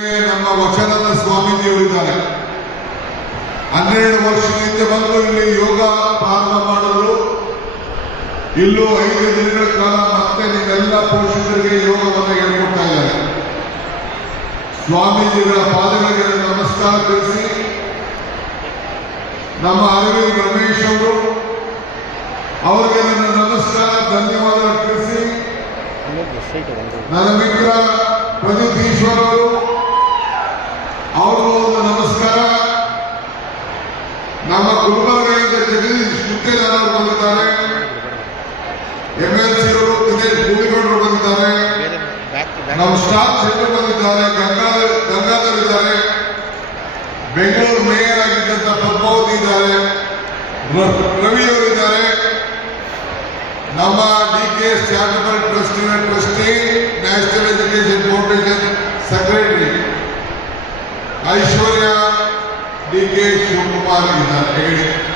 ನಮ್ಮ ವಚನದ ಸ್ವಾಮೀಜಿಯವರಿದ್ದಾರೆ ಹನ್ನೆರಡು ವರ್ಷದಿಂದ ಬಂದು ಇಲ್ಲಿ ಯೋಗ ಪ್ರಾರಂಭ ಮಾಡಿದ್ರು. ಇಲ್ಲೂ ಐದು ದಿನಗಳ ಕಾಲ ಮತ್ತೆ ನೀವೆಲ್ಲ ಪೋಷಕರಿಗೆ ಯೋಗವನ್ನು ಹೇಳ್ಕೊಡ್ತಾ ಇದ್ದಾರೆ. ಸ್ವಾಮೀಜಿಗಳ ಪಾದಗಳಿಗೆ ನಮಸ್ಕಾರ ತಿಳಿಸಿ, ನಮ್ಮ ಅರವಿಂದ್ ರಮೇಶ್ ಅವರು ಅವರಿಗೆ ನನ್ನ ನಮಸ್ಕಾರ ಧನ್ಯವಾದ ತಿಳಿಸಿ. ನನ್ನ ಮಿತ್ರ ಪ್ರದೀಪ್ ಈಶ್ವರ್ ಅವರು ಅವ್ರಿಗೂ ಒಂದು ನಮಸ್ಕಾರ ನಮ್ಮ ಗುಲ್ಬರ್ಗದಿಂದ ಅವರು ಬಂದಿದ್ದಾರೆ. ಎಂ ಎಲ್ ಸಿ ಅವರು ದಿನೇಶ್ ಭೂಮಿಗೌಡರು ಬಂದಿದ್ದಾರೆ. ನಮ್ಮ ಸ್ಟಾಫ್ ಸೆಂಟರ್ ಬಂದಿದ್ದಾರೆ. ಗಂಗಾಧರ್ ಗಂಗಾಧರ್ ಇದ್ದಾರೆ. ಬೆಂಗಳೂರು ಮೇಯರ್ ಆಗಿದ್ದಂತ ಪದ್ಮಾವತಿ ಇದ್ದಾರೆ. ರ- ರವಿ ಅವರಿದ್ದಾರೆ ನಮ್ಮ D K S charitable ಟ್ರಸ್ಟಿನ trustee, national education foundation secretary Aishwarya D K Shivakumar ಇದ್ದಾರೆ.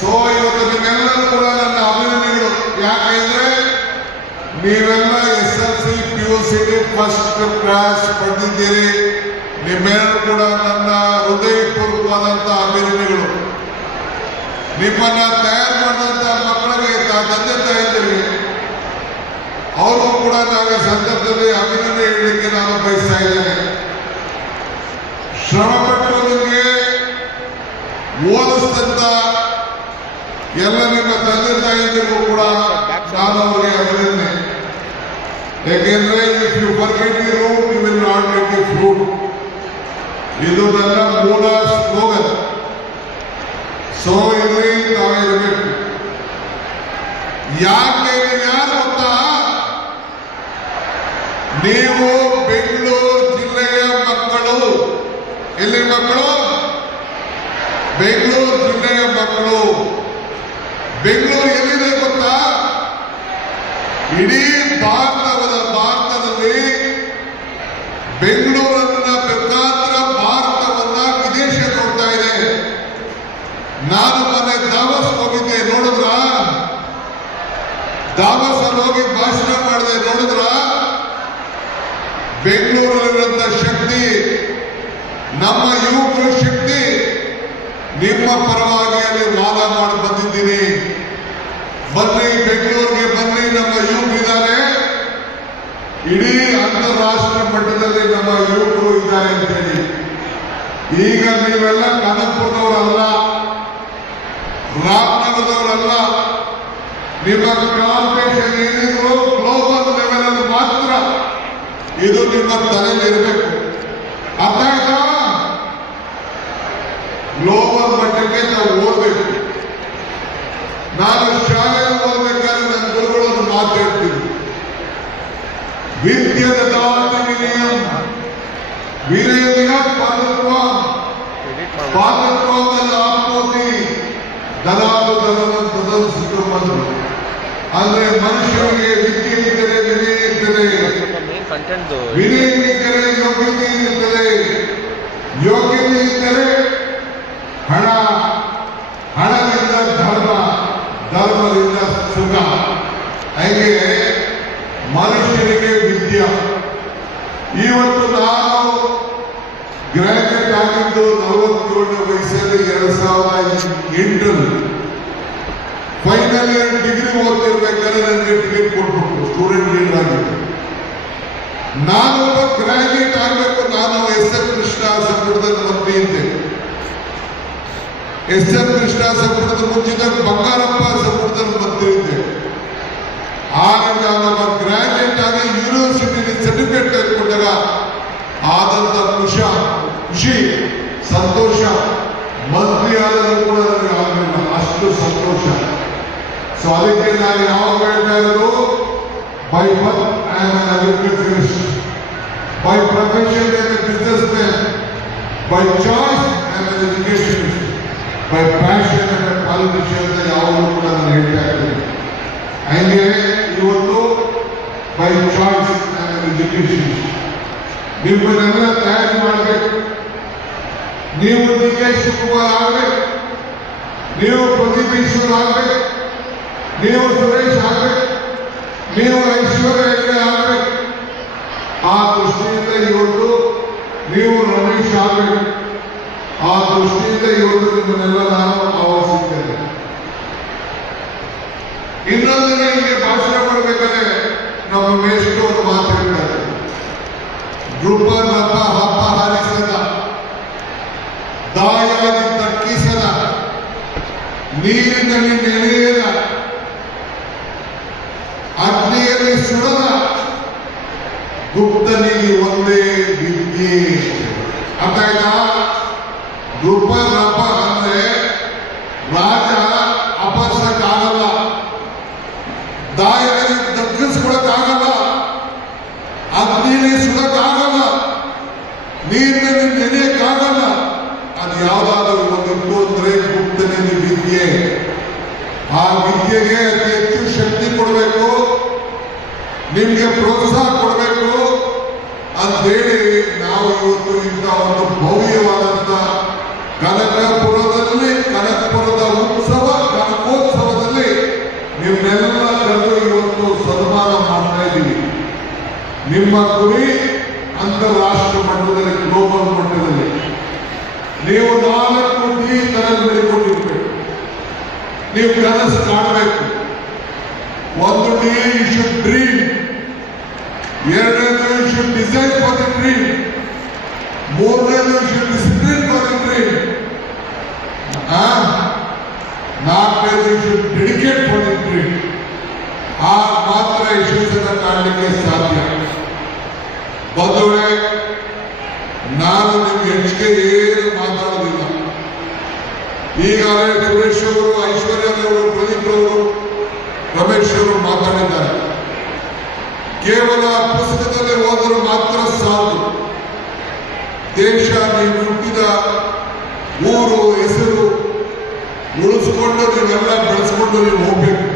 ಸೊ ಇವತ್ತು ನಿಮ್ಮೆಲ್ಲರೂ ಕೂಡ ನನ್ನ ಅಭಿನಂದನೆಗಳು. ಯಾಕೆಂದ್ರೆ ನೀವೆಲ್ಲ S L C, P U C first class ಪಡೆದಿದ್ದೀರಿ ನಿಮ್ಮೆಲ್ಲರೂ ಕೂಡ ನನ್ನ ಹೃದಯಪೂರ್ವಕವಾದಂತಹ ಅಭಿನಂದನೆಗಳು. ನಿಮ್ಮನ್ನ ತಯಾರು ಮಾಡಿದಂತ ಮಕ್ಕಳಿಗೆ ತಂದೆ ತಾಯಿಗಳಿಗೆ ಅವರು ಕೂಡ ನಾವು ಸಂದರ್ಭದಲ್ಲಿ ಅಭಿನಂದನೆ ಹೇಳಲಿಕ್ಕೆ ನಾನು ಬಯಸ್ತಾ ಇದ್ದೇನೆ ನಿಮಗೆ ಓದಿಸಿದಂತ ಎಲ್ಲ ನಿಮ್ಮ ತಂದೆ ತಾಯಿಗಳಿಗೂ ಕೂಡ ನಾನು ಅವರಿಗೆ ಅಭಿನಂದನೆ ಯಾಕೆಂದ್ರೆ if you forget the root you will not get the fruit ಇದು ನನ್ನ ಮೂಲ ಸ್ಲೋಗನ್. ಸೊ ಇಲ್ಲಿ ನಾವಿರಬೇಕು ಯಾಕೆ ಇದು ಯಾರು ಗೊತ್ತಾ ನೀವು ಬೆಂಗಳೂರು ಜಿಲ್ಲೆಯ ಮಕ್ಕಳು. ಎಲ್ಲಿ ಮಕ್ಕಳು? ಬೆಂಗಳೂರು ಜಿಲ್ಲೆಯ ಮಕ್ಕಳು. ಬೆಂಗಳೂರು ಎಲ್ಲಿದೆ ಗೊತ್ತಾ? ಇಡೀ ಭಾರತದ ಭಾರತದಲ್ಲಿ ಬೆಂಗಳೂರನ್ನ ಬೇಕಾದ್ರ ಭಾರತವನ್ನ ವಿದೇಶ ನೋಡ್ತಾ ಇದೆ. ನಾನು ಮೊನ್ನೆ ದಾವಸ್ ಹೋಗಿದ್ದೆ, ನೋಡಿದ್ರ? ದಾವಸ್ ಅಲ್ಲಿ ಹೋಗಿ ಭಾಷಣ ಮಾಡಿದೆ, ನೋಡಿದ್ರ? ಬೆಂಗಳೂರಲ್ಲಿರುವಂತ ಶಕ್ತಿ, ನಮ್ಮ ಯುವಕರ ಶಕ್ತಿ, ನಿಮ್ಮ ಪರವಾಗಿ ಅಲ್ಲಿ ವಾದ ಮಾಡಿ ಬಂದಿದ್ದೀನಿ. ಬೆಂಗಳೂರಿಗೆ ಬನ್ನಿ, ನಮ್ಮ ಯುವಕರಿದ್ದಾರೆ ಇಡೀ ಅಂತಾರಾಷ್ಟ್ರೀಯ ಮಟ್ಟದಲ್ಲಿ ನಮ್ಮ ಯುವಕರು ಇದ್ದಾರೆ ಅಂತೇಳಿ. ಈಗ ನೀವೆಲ್ಲ ಕನಕಪುರದವರಲ್ಲ, ರಾಮನಗರದವರಲ್ಲ, ನಿಮ್ಮ ಕಾಂಪಿಟೇಷನ್ ಏನಿದ್ರು ಗ್ಲೋಬಲ್ ಲೆವೆಲ್ ಅಲ್ಲಿ ಮಾತ್ರ ಇದು ನಿಮ್ಮ ತಲೆಯಲ್ಲಿ ಇರಬೇಕು. ಪಾದತ್ವವನ್ನು ಆಪ್ನೋತಿ ದಲಾಲು ಪ್ರದರ್ಶಿಸಿದ್ರು ಬಂದರು ಅಂದ್ರೆ ಮನುಷ್ಯರಿಗೆ ವಿದ್ಯೆ ಇದ್ದರೆ ವಿನಯ ಇರ್ತದೆ. ವಿನಯ ಇದ್ದರೆ ಯೋಗ್ಯತೆ ಇರುತ್ತದೆ ಯೋಗ್ಯತೆ ಇದ್ದರೆ ಹಣ ಹಣದಿಂದ ಧರ್ಮ ಧರ್ಮದಿಂದ ಸುಖ. ಹಾಗೆ ಮನುಷ್ಯನಿಗೆ ವಿದ್ಯೆ. ಇವತ್ತು ಎರಡ್ ಸಾವಿರದ ಎಂಟರಲ್ಲಿ ಫೈನಲ್ ಇಯರ್ ಡಿಗ್ರಿ ಓದ್ತಿರ್ಬೇಕಾದ್ರೆ ನನಗೆ ಟಿಕೆಟ್ ಕೊಟ್ಬಿಟ್ರು. ಸ್ಟೂಡೆಂಟ್ ಲೀಡರ್ ಆಗಿದ್ದು ನಾನು ಒಬ್ಬ ಗ್ರಾಜುಯೇಟ್ ಆಗಬೇಕು. ನಾನು ಎಸ್ ಎಂ ಕೃಷ್ಣ ಸಂಪುಟದಲ್ಲಿ ಮಂತ್ರಿ ಇದ್ದೆ. ಎಸ್ ಎಂ ಕೃಷ್ಣ ಸಂಪುಟದ ಮುಂಚಿತ ಬಂಗಾರಪ್ಪ ಸಂಪುಟದಲ್ಲಿ ಮಂತ್ರಿ ಇದ್ದೆ. ಆಗ ನಾನೊಬ್ಬ ಗ್ರಾಜ್ಯುಯೇಟ್ ಆಗಿ ಯೂನಿವರ್ಸಿಟಿ ಸರ್ಟಿಫಿಕೇಟ್ ತೆಗೆದುಕೊಂಡಾಗ ಆದಂತ ಖುಷ, ಖುಷಿ, ಸಂತೋಷ ಮಂತ್ರಿ ಆದರೂ ಕೂಡ ನನಗೆ ಆಗಲಿಲ್ಲ ಅಷ್ಟು ಸಂತೋಷ ಸೊ ಅದಕ್ಕೆ ನಾನು ಯಾವಾಗ ಹೇಳ್ತಾ ಇರೋದು by birth I am an agriculturist by profession I am businessman by choice I am an educationist by passion I am politician ಅಂತ ಯಾವಾಗಲೂ ಕೂಡ ನಾನು ಹೇಳ್ತಾ ಇದ್ದೀನಿ ಹಂಗೆ ಇವತ್ತು by choice I am educationist ನಿಮ್ಮನ್ನೆಲ್ಲ ತಯಾರಿ ಮಾಡಬೇಕು ನೀವು ಡಿ ಕೆ ಶಿವಕುಮಾರ್ ಆಗಬೇಕು ನೀವು ಪ್ರದೀಪ್ ಈಶ್ವರ್ ಆಗಬೇಕು ನೀವು ಸುರೇಶ್ ಆಗ್ಬೇಕು ನೀವು ಐಶ್ವರ್ಯ ಹೆಗ್ಡೆ ಆಗ್ಬೇಕು ಆ ದೃಷ್ಟಿಯಿಂದ ಇವತ್ತು ನೀವು ರಮೇಶ್ ಆಗ್ಬೇಕು ಆ ದೃಷ್ಟಿಯಿಂದ ಇವತ್ತು ನಿಮ್ಮನ್ನೆಲ್ಲ ನಾನು ಆಹ್ವಾನಿಸಿದ್ದೇನೆ ಇನ್ನೊಂದು ನಿಮಗೆ ಭಾಷಣ ಮಾಡಬೇಕಾದ್ರೆ ನಮ್ಮ ಮೇಷ್ಟು ಅವರು ಮಾತು ಹೇಳ್ತಾರೆ. ನೃಪ ನಪ ಹಬ್ಬ ಹಾರಿಸದ ದಾಯಾಗಿ ತಕ್ಕಿಸದ ನೀರಿನಲ್ಲಿ ನೆನೆಯದ ನೃಪ ನಪ ಅಂದ್ರೆ ರಾಜ ಆಗಲ್ಲ ದಾಯಾದಿ ಆಗಲ್ಲ ಅಗ್ನಿಲಿ ಸುಡಕ್ಕಾಗಲ್ಲ ನೀರಿನಲ್ಲಿ ನೆನೆಯಕ್ಕಾಗಲ್ಲ. ಅದು ಯಾವ್ದಾದ್ರು ಒಂದು ಅಂದ್ರೆ ಗುಪ್ತನಲ್ಲಿ ವಿದ್ಯೆ. ಆ ವಿದ್ಯೆಗೆ ಅತಿ ಹೆಚ್ಚು ಶಕ್ತಿ ಕೊಡಬೇಕು. ನಿಮಗೆ ಪ್ರೋತ್ಸಾಹ ಕೊಡಬೇಕು. ಅಂತೇಳಿ ನಾವು ಇವತ್ತು ಇಂಥ ಒಂದು ಗುರಿ ಅಂತಾರಾಷ್ಟ್ರ ಮಟ್ಟದಲ್ಲಿ ಗ್ಲೋಬಲ್ ಮಟ್ಟದಲ್ಲಿ ನೀವು ನಾಲ್ಕು ಡಿ ಕನಸು ಬೆಳಿಕೊಂಡಿರ್ಬೇಕು ನೀವು ಕನಸು ಕಾಣಬೇಕು ಒಂದು ಡಿ ಯು ಶುಡ್ ಡ್ರೀಮ್ ಎರಡನೇದು you should design for the dream ಮೂರನೇದು you should discipline for the dream ನಾಲ್ಕನೇದು you should dedicate for the dream ಆ ಮಾತ್ರ ಯಶಸ್ಸನ್ನು ಕಾಣಲಿಕ್ಕೆ ಸಾಧ್ಯ ರಮೇಶ್ ಅವರು ಮಾತಾಡಿದ್ದಾರೆ ಕೇವಲ ಪುಸ್ತಕದಲ್ಲಿ ಓದಲು ಮಾತ್ರ ಸಾಲದು ದೇಶ ನೀವು ಹುಟ್ಟಿದ ಊರು, ಹೆಸರು ಉಳಿಸ್ಕೊಂಡು ನೀವೆಲ್ಲ ಬೆಳೆಸ್ಕೊಂಡು ನೀವು ಹೋಗ್ಬೇಕು.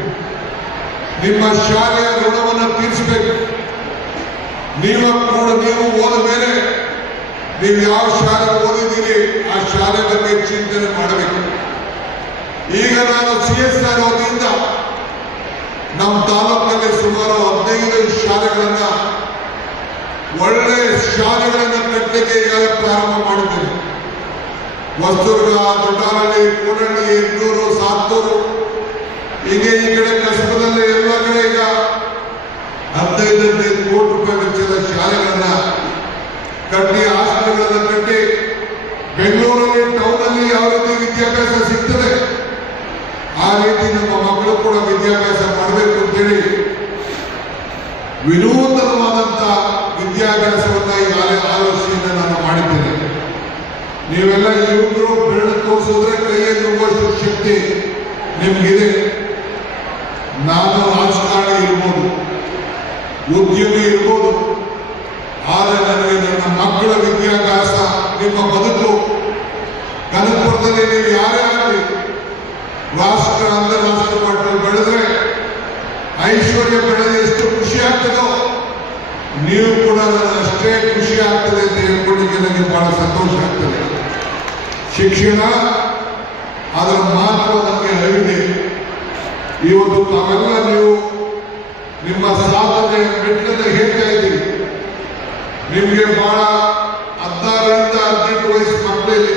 ನಿಮ್ಮ ಶಾಲೆಯ ಋಣವನ್ನು ತೀರಿಸಬೇಕು. ನೀವು ಕೂಡ ನೀವು ಹೋದ ಮೇಲೆ ನೀವು ಯಾವ ಶಾಲೆ ಓದಿದ್ದೀರಿ, ಆ ಶಾಲೆ ಬಗ್ಗೆ ಚಿಂತನೆ ಮಾಡಬೇಕು. ಈಗ ನಾನು ಸಿ ಎಸ್ ಆರ್ ವತಿಯಿಂದ ನಮ್ಮ ತಾಲೂಕಿನಲ್ಲಿ ಸುಮಾರು ಹದಿನೈದು ಶಾಲೆಗಳನ್ನ ಒಳ್ಳೆ ಶಾಲೆಗಳನ್ನ ಕಟ್ಟಲಿಕ್ಕೆ ಈಗಾಗಲೇ ಪ್ರಾರಂಭ ಮಾಡಿದ್ದೇವೆ. ಹೊಸದುರ್ಗ ದೊಡ್ಡಹಳ್ಳಿ, ಕೂಡಳ್ಳಿ ಇನ್ನೂರು ಸಾತ್ತೂರು, ಹೀಗೆ ಈ ಕಡೆ ಕಸಬದಲ್ಲಿ ಎಲ್ಲ ಕಡೆ ಈಗ ಹದಿನೈದು ಹದಿನೈದು ಕೋಟಿ ರೂಪಾಯಿ ವೆಚ್ಚದ ಶಾಲೆಗಳನ್ನ ಕಟ್ಟಿ ಆಸ್ಪತ್ರೆಗಳನ್ನ ಕಟ್ಟಿ ಬೆಂಗಳೂರಲ್ಲಿ ಟೌನಲ್ಲಿ ಯಾವ ರೀತಿ ವಿದ್ಯಾಭ್ಯಾಸ ಸಿಗ್ತದೆ ಆ ರೀತಿ ನಮ್ಮ ಮಕ್ಕಳು ಕೂಡ ವಿದ್ಯಾಭ್ಯಾಸ ಮಾಡಬೇಕು ಅಂತೇಳಿ ವಿನೂತನವಾದಂತ ವಿದ್ಯಾಭ್ಯಾಸವನ್ನ ಈಗಾಗಲೇ ಆಲೋಚನೆಯನ್ನು ನಾನು ಮಾಡಿದ್ದೇನೆ. ನೀವೆಲ್ಲ ಯುವಕರು ಬೆರಳು ತೋರಿಸಿದ್ರೆ ಕೈಯಲ್ಲಿ ಹೋಗುವಷ್ಟು ಶಕ್ತಿ ನಿಮ್ಗಿದೆ. ನಾನು ರಾಜಕಾರಣಿ ಇರ್ಬೋದು, ಉದ್ಯಮಿ ಇರ್ಬೋದು, ಆದರೆ ನನಗೆ ನನ್ನ ಮಕ್ಕಳ ವಿದ್ಯಾಭ್ಯಾಸ, ನಿಮ್ಮ ಬದುಕು, ಕನಕಪುರದಲ್ಲಿ ನೀವು ಯಾರೇ ಆಗಲಿ, ರಾಷ್ಟ್ರ ಅಂತಾರಾಷ್ಟ್ರ ಮಟ್ಟದಲ್ಲಿ ಬೆಳೆದ್ರೆ ಐಶ್ವರ್ಯ ಬೆಳೆದ ಎಷ್ಟು ಖುಷಿ ಆಗ್ತದೋ ಸಂತೋಷ ಆಗ್ತದೆ. ಶಿಕ್ಷಣ, ಅದರ ಮಹತ್ವ ನಮಗೆ ಅರಿವಿದೆ ಇವತ್ತು ತಾವೆಲ್ಲ ನೀವು ನಿಮ್ಮ ಸಾಧನೆ ಮೆಟ್ಟದ ಹೇಳ್ತಾ ಇದ್ದೀರಿ. ನಿಮಗೆ ಬಹಳ ಹದಿನಾರರಿಂದ ಹದಿನೆಂಟು ವಯಸ್ಸು ಮಕ್ಕಳಿಗೆ